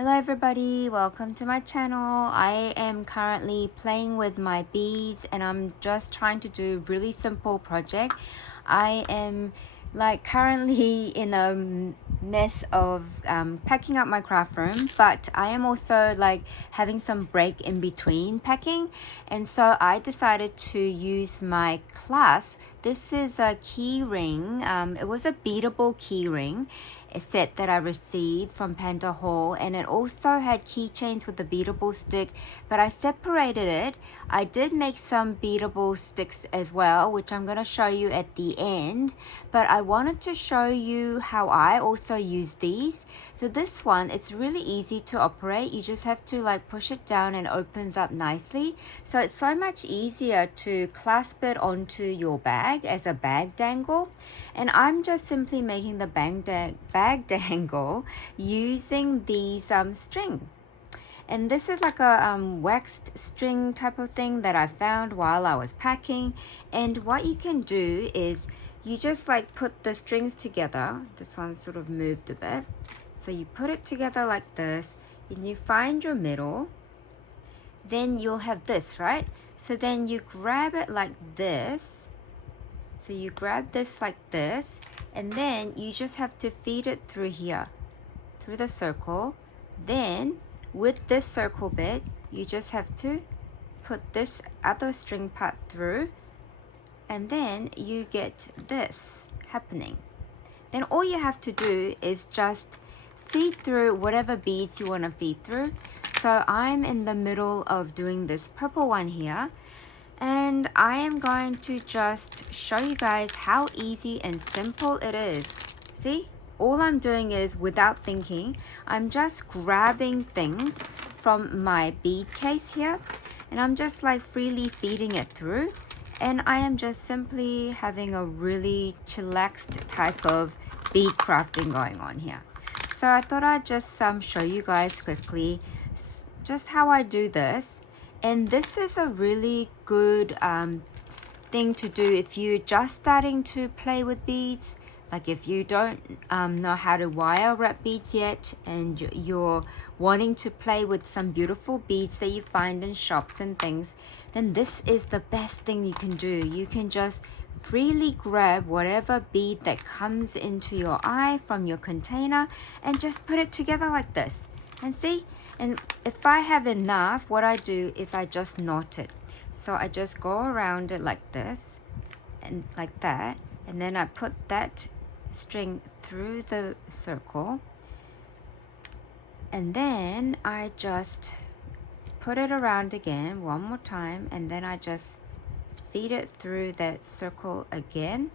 Hello everybody, welcome to my channel. I am currently playing with my beads and I'm just trying to do a really simple project. I am currently in a mess of packing up my craft room, but I am also having some break in between packing, and so I decided to use my clasp. This is a key ring. It was a beadable key ring, a set that I received from Pandahall, and it also had keychains with the beadable stick, but I separated it. I did make some beadable sticks as well, which I'm going to show you at the end, but I wanted to show you how I also use these. So this one, it's really easy to operate. You just have to push it down and it opens up nicely. So it's so much easier to clasp it onto your bag as a bag dangle. And I'm just simply making the bag dangle using these string. And this is like a waxed string type of thing that I found while I was packing. And what you can do is you just put the strings together. This one sort of moved a bit. So you put it together like this, and you find your middle. Then you'll have this, right? So then you grab it like this. So you grab this like this, and then you just have to feed it through here, through the circle. Then with this circle bit, you just have to put this other string part through, and then you get this happening. Then all you have to do is just feed through whatever beads you want to feed through. So I'm in the middle of doing this purple one here, and I am going to just show you guys how easy and simple it is. See, all I'm doing is, without thinking, I'm just grabbing things from my bead case here, and I'm just freely feeding it through, and I am just simply having a really chillaxed type of bead crafting going on here. So I thought I'd just show you guys quickly just how I do this. And this is a really good thing to do if you're just starting to play with beads. Like if you don't know how to wire wrap beads yet, and you're wanting to play with some beautiful beads that you find in shops and things, then this is the best thing you can do. You can just freely grab whatever bead that comes into your eye from your container and just put it together like this. And see, and if I have enough, what I do is I just knot it. So I just go around it like this and like that, and then I put that string through the circle, and then I just put it around again one more time, and then I just feed it through that circle again.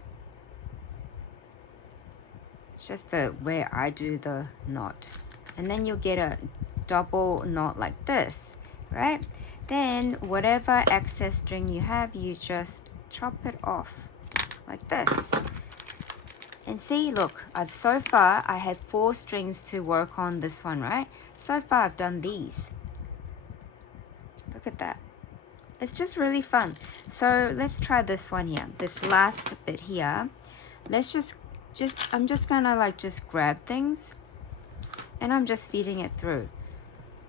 It's just the way I do the knot, and then you'll get a double knot like this, right? Then whatever excess string you have, you just chop it off like this. And see, look, so far I had 4 strings to work on this one, right? So far I've done these. Look at that. It's just really fun. So let's try this one here, this last bit here. Let's I'm just gonna just grab things, and I'm just feeding it through.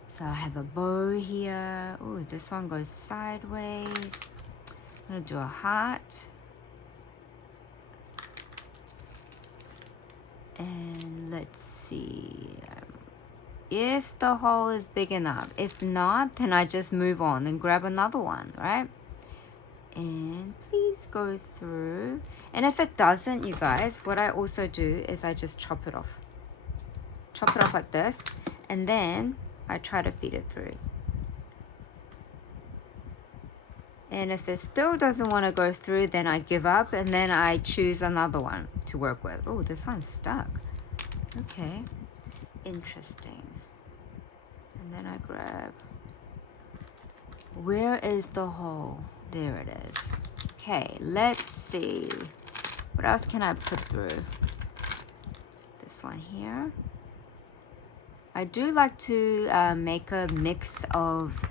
So I have a bow here. Oh, this one goes sideways. I'm gonna do a heart. And let's see if the hole is big enough. If not, then I just move on and grab another one, right? And please go through. And if it doesn't, you guys, what I also do is I just chop it off. Chop it off like this, and then I try to feed it through. And if it still doesn't want to go through, then I give up, and then I choose another one to work with. Oh, this one's stuck. Okay, interesting. And then I grab. Where is the hole? There it is. Okay, let's see. What else can I put through? This one here. I do like to make a mix of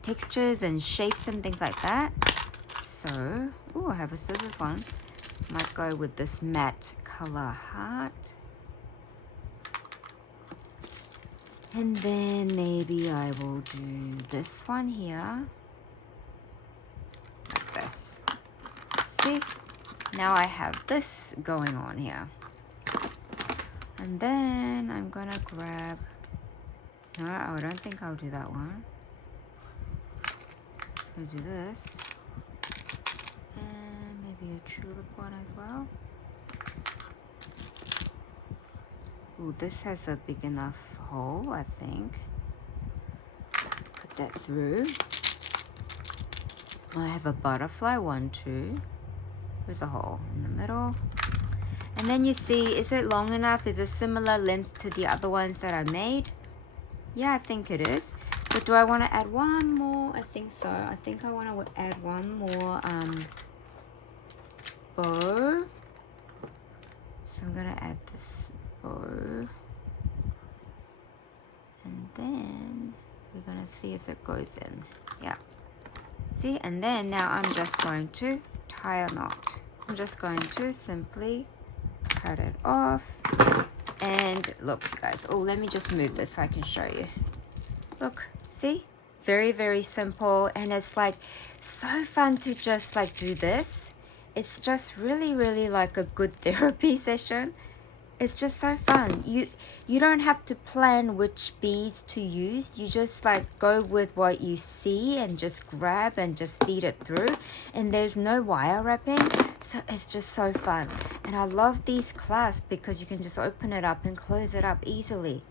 textures and shapes and things like that. So, oh, I have a scissors one. Might go with this matte color heart. And then maybe I will do this one here, like this. See? Now I have this going on here. And then I'm gonna grab, no, I don't think I'll do that one. So do this. And maybe a tulip one as well. Ooh, this has a big enough hole, I think. Put that through. I have a butterfly one too. There's a hole in the middle. And then you see, is it long enough? Is it similar length to the other ones that I made? Yeah, I think it is. But do I want to add one more? I think so. I think I want to add one more bow. So I'm going to add this bow. And then we're going to see if it goes in. Yeah. See, and then now I'm just going to tie a knot. I'm just going to simply cut it off. And look, guys. Oh, let me just move this so I can show you. Look, see? Very, very simple. And it's like so fun to just like do this. It's just really, really like a good therapy session. It's just so fun. You don't have to plan which beads to use. You just like go with what you see and just grab and just feed it through. And there's no wire wrapping. So it's just so fun. And I love these clasps because you can just open it up and close it up easily.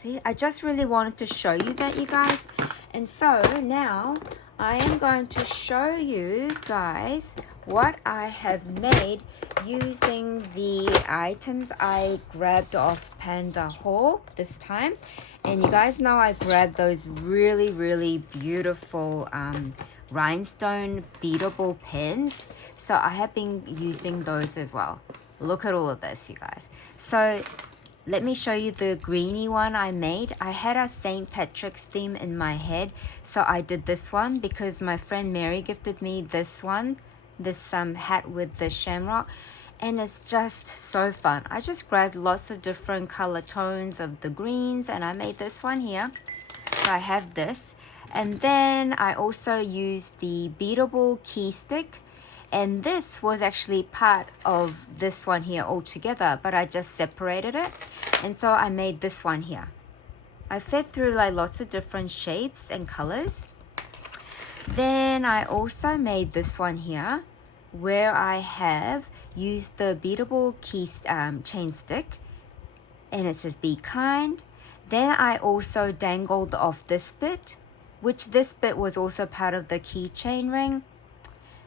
See, I just really wanted to show you that, you guys. And so now I am going to show you guys what I have made using the items I grabbed off Pandahall this time. And you guys know I grabbed those really, really beautiful rhinestone beadable pens. So I have been using those as well. Look at all of this, you guys. So let me show you the greeny one I made. I had a St. Patrick's theme in my head. So I did this one because my friend Mary gifted me this one. This hat with the shamrock. And it's just so fun. I just grabbed lots of different color tones of the greens. And I made this one here. So I have this. And then I also used the beadable key stick. And this was actually part of this one here altogether, but I just separated it. And so I made this one here. I fed through like lots of different shapes and colors. Then I also made this one here where I have used the beadable key chain stick. And it says be kind. Then I also dangled off this bit, which this bit was also part of the keychain ring.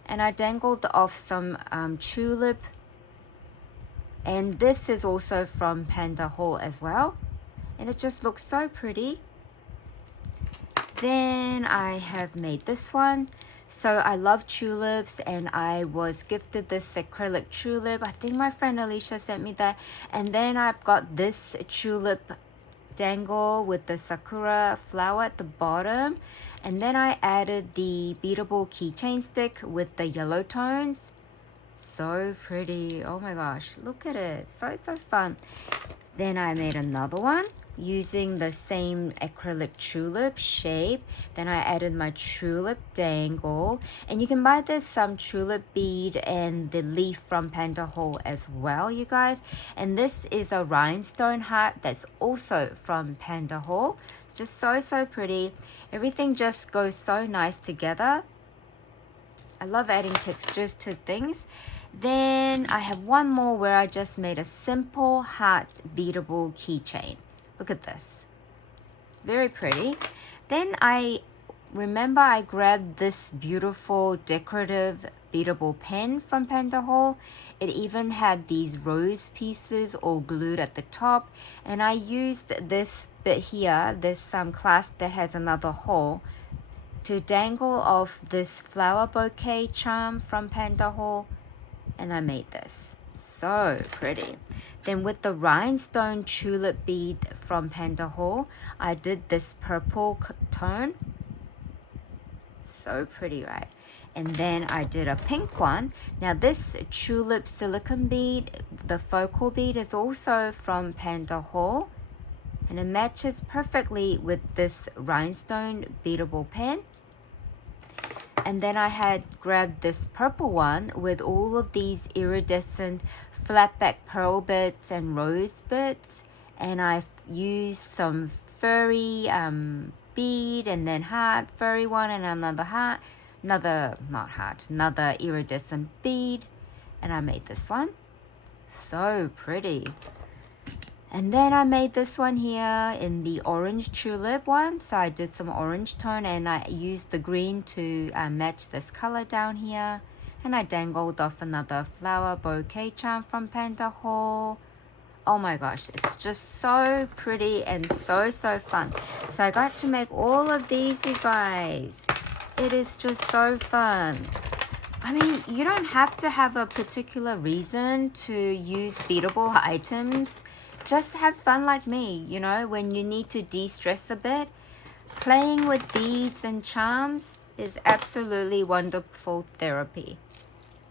And I dangled off some tulip. And this is also from Pandahall as well. And it just looks so pretty. Then I have made this one. So I love tulips and I was gifted this acrylic tulip. I think my friend Alicia sent me that. And then I've got this tulip dangle with the sakura flower at the bottom. And then I added the beadable keychain stick with the yellow tones. So pretty. Oh my gosh, look at it. So fun. Then I made another one using the same acrylic tulip shape. Then I added my tulip dangle. And you can buy this tulip bead and the leaf from Pandahall as well, you guys. And this is a rhinestone heart that's also from Pandahall. Just so pretty. Everything just goes so nice together. I love adding textures to things. Then I have one more where I just made a simple heart beadable keychain. Look at this. Very pretty. Then I remember I grabbed this beautiful decorative beadable pen from Pandahall. It even had these rose pieces all glued at the top. And I used this bit here, this clasp that has another hole, to dangle off this flower bouquet charm from Pandahall. And I made this. So pretty. Then with the rhinestone tulip bead from Pandahall, I did this purple tone. So pretty, right? And then I did a pink one. Now this tulip silicone bead, the focal bead, is also from Pandahall. and it matches perfectly with this rhinestone beadable pen. And then I had grabbed this purple one with all of these iridescent flatback pearl bits and rose bits, and I used some furry bead and then heart, furry one, and another heart, another iridescent bead, and I made this one. So pretty. And then I made this one here in the orange tulip one. So I did some orange tone and I used the green to match this color down here. And I dangled off another flower bouquet charm from Pandahall. Oh my gosh, it's just so pretty and so fun. So I got to make all of these, you guys. It is just so fun. I mean, you don't have to have a particular reason to use beadable items. Just have fun like me, you know, when you need to de-stress a bit. Playing with beads and charms is absolutely wonderful therapy.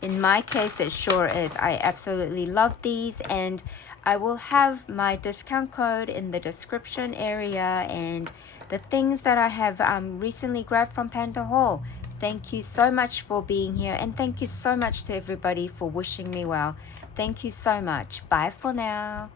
In my case, it sure is. I absolutely love these, and I will have my discount code in the description area and the things that I have recently grabbed from Pandahall. Thank you so much for being here, and thank you so much to everybody for wishing me well. Thank you so much. Bye for now.